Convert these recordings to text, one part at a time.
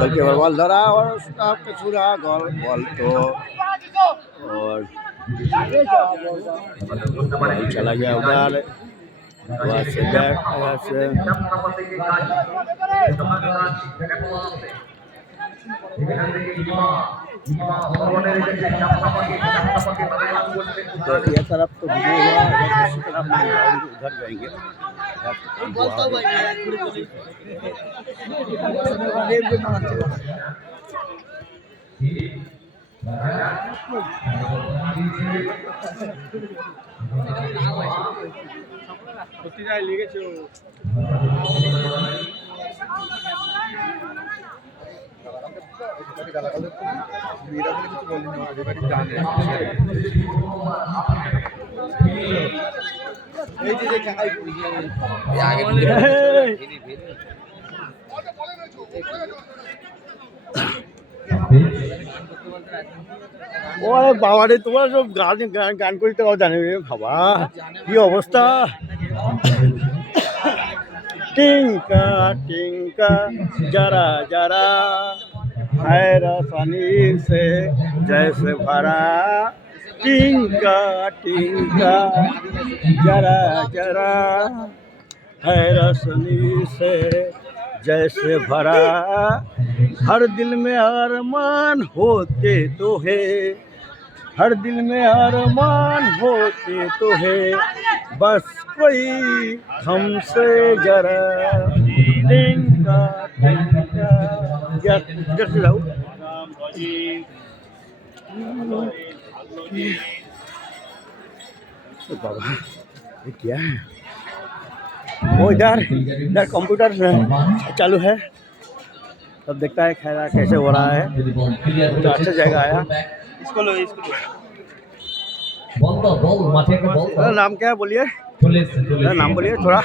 बल्कि बॉल धरा और उसका छुरा गोल बॉल तो और बॉल चला गया उधर वहाँ से बैक से तो ये तरफ तो वीडियो हुआ दूसरी तरफ उधर जाएंगे ওরে বাবা রে তোমার সব গান করতে জানে বাবা কি অবস্থা টিঙ্কা টিঙ্কা जरा जरा है रसनी से जैसे भरा टिंका टिंका जरा जरा है रसनी से जैसे भरा हर दिल में अरमान होते तो है हर दिल में अरमान होते तो है बस कोई हमसे जरा टिंका टिंका जैसे जाओ बाबा ये क्या है वो इधर कंप्यूटर चालू है सब देखता है खैरा कैसे हो रहा है तो अच्छा जगह आया इसको लो नाम क्या है बोलिए नाम बोलिए थोड़ा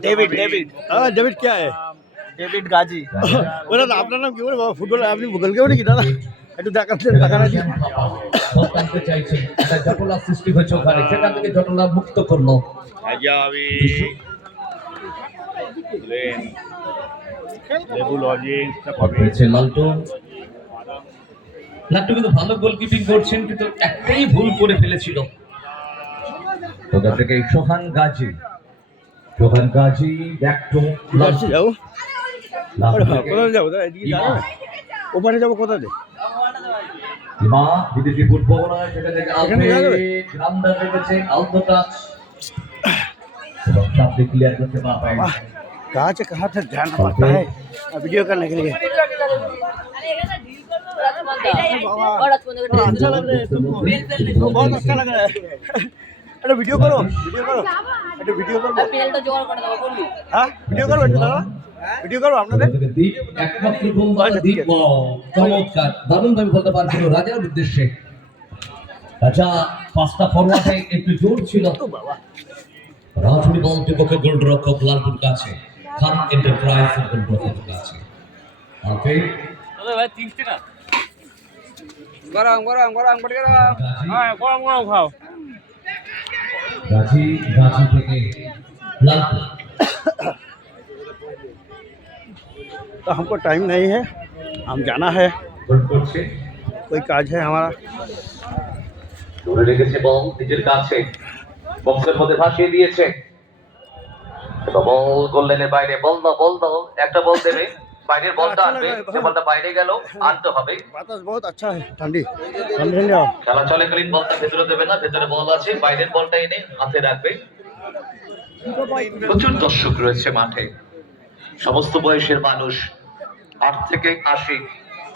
डेविड डेविड डेविड क्या है डेविड गाजी ওরা আপনার নাম কি বলে বাবা ফুটবল আপনি ভূগোল কেউ নাকি দাদা একটু দেখাচ্ছেন দেখানা দিয়ে জানতে চাইছেন একটা জটলা সৃষ্টি হয়েছে ওখানে সেখান থেকে জটলা মুক্ত করলো হাজাবি লেন লেবু লজিং হয়েছে লালটু লালটু কিন্তু ভালো গোলকিপিং করছেন কিন্তু একটাই ভুল করে ফেলেছিল ওখান থেকে সোহান গাজী ব্যাক টু যাচ্ছি যাও কোথায় যাবো দাদা এদিকে যাবো ওপারে যাবো কোথা দিয়ে মা বিদেশি ফুটবল সেটা থেকে গ্রাউন্ডার রেখেছে আউটডোর টাচ सामने क्लियर करके वहां पे कहाँ से कहाँ तक ध्यान पड़ता है वीडियो करने के लिए अच्छा लग रहा है तुमको बहुत अच्छा लग रहा है अरे वीडियो करो अरे वीडियो करो हाँ वीडियो करो दादा वीडियो करो আপনাদের একমাত্র গোলদার দীপ চমৎকার দারুণভাবে বলতে পারছিল রাজার উদ্দেশ্যে রাজা পাঁচটা ফরওয়ার্ডে একটু জোর ছিল তো বাবা রাজুরি বল বিপক্ষ গোলরক্ষক লালপুর কাছে খান এন্টারপ্রাইজ গোলরক্ষক কাছে ওকে ভাই 30 টাকা গরম গরম গরম পড়ে গেল হ্যাঁ গরম গরম খাও রাজি থেকে লালপুর तो हमको टाइम नहीं है हम जाना है कोई काज है हमारा ধরে রেখেছে বল নিজের কাছে বক্সের মধ্যে ভাসিয়ে দিয়েছে বল গোললাইনের বাইরে বল দাও একটা বল দেবে বাইরের বলটা আনবে যে বলটা বাইরে গেল আনতে হবে বাতাস बहुत अच्छा है ठंडी খেলা চলাকালীন বলটা ভেতরে দেবে না ভেতরে বল আছে বাইরের বলটা এনে হাতে রাখবে প্রচুর দর্শক রয়েছে মাঠে সমস্ত বয়সের মানুষ 8 থেকে 80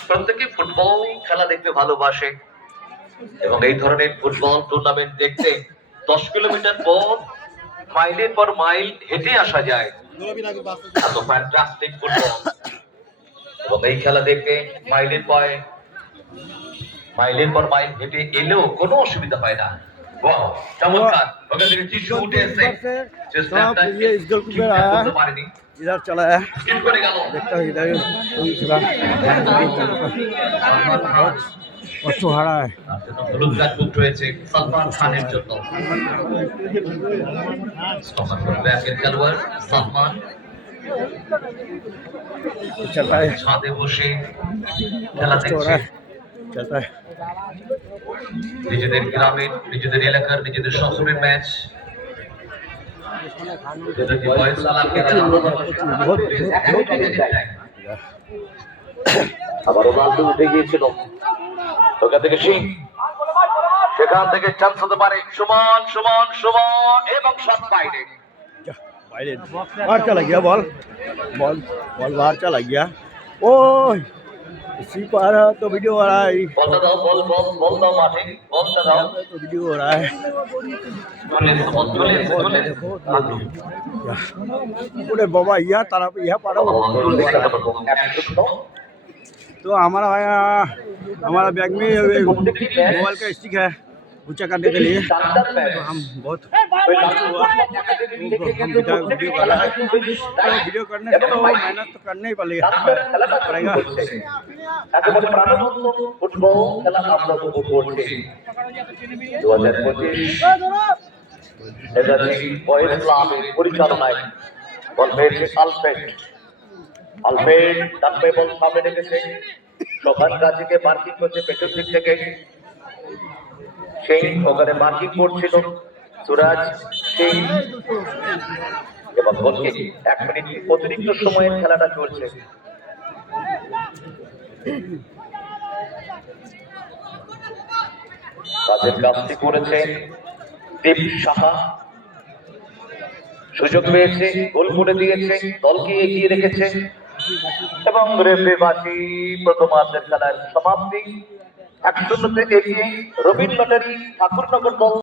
প্রত্যেকে ফুটবল খেলা দেখতে ভালোবাসে এবং এই ধরনের ফুটবল টুর্নামেন্ট দেখতে 10 কিলোমিটার পথ মাইলের পর মাইল হেঁটে আসা যায় এত ফ্যান্টাস্টিক ফুটবল এবং এই খেলা দেখতে মাইলের পর মাইল হেঁটে এলেও কোনো অসুবিধা হয় না ওয়াও চমৎকার ওখান থেকে টিস্যু উঠে এসে ये इस गोल की आया পারেনি इधर चला है স্কিপ করে গেল देखता हूँ इधर थोड़ा बहुत हारा है হলুদ কার্ড বুক রয়েছে সালমান খানের জন্য খেলোয়াড় সালমান चलता है ছাদে বসে খেলা हो দেখছে रहा है चलता है নিজেদের গ্রামের, নিজেদের এলাকার, নিজেদের শহরের ম্যাচ। যেটাকে বয়স আলাপকে আবার রোনাল্ডো উঠে গিয়েছিল ওখান থেকে সিং, সেখান থেকে চান্স হতে পারে। সুমন সুমন সুমন এবং শট বাইরে। बाहर चला गया बॉल बॉल बॉल बाहर चला गया ओ इसी पर तो वीडियो हो रहा है বলটা দাও, বল বল বল দাও মাঠে, বলটা দাও। तो वीडियो हो रहा है पूरे बाबा यह तरफ यह पारा तो हमारा बैग में मोबाइल का स्टिक है ऊंचा करने के लिए तो हम बहुत वीडियो कर रहा है तो वीडियो करने से तो मेहनत तो करना ही पड़ेगा ফুটবল খেলা আমরা উপভোগ করছি 2025 বয়েজ ক্লাবের পরিচালনায় বল পেয়েছে আলফ্রেড তারপরে বল সামনে রেখেছে সোহান গাজীকে মার্কিং করছে পেছন দিক থেকে, সেই ওখানে মার্কিং করছিল সুরাজ সিং এবং গোলকিক। 1 মিনিট অতিরিক্ত সময়ের খেলাটা চলছে। কাজের কাজটি করেছে দীপ সাহা, সুযোগ পেয়েছে, গোল করে দিয়েছে, দলকে এগিয়ে রেখেছে এবং রেফারি প্রথমার্ধের খেলার সমাপ্তি 1-0 এগিয়ে রবীন্দ্র লটারি ঠাকুরনগর দল।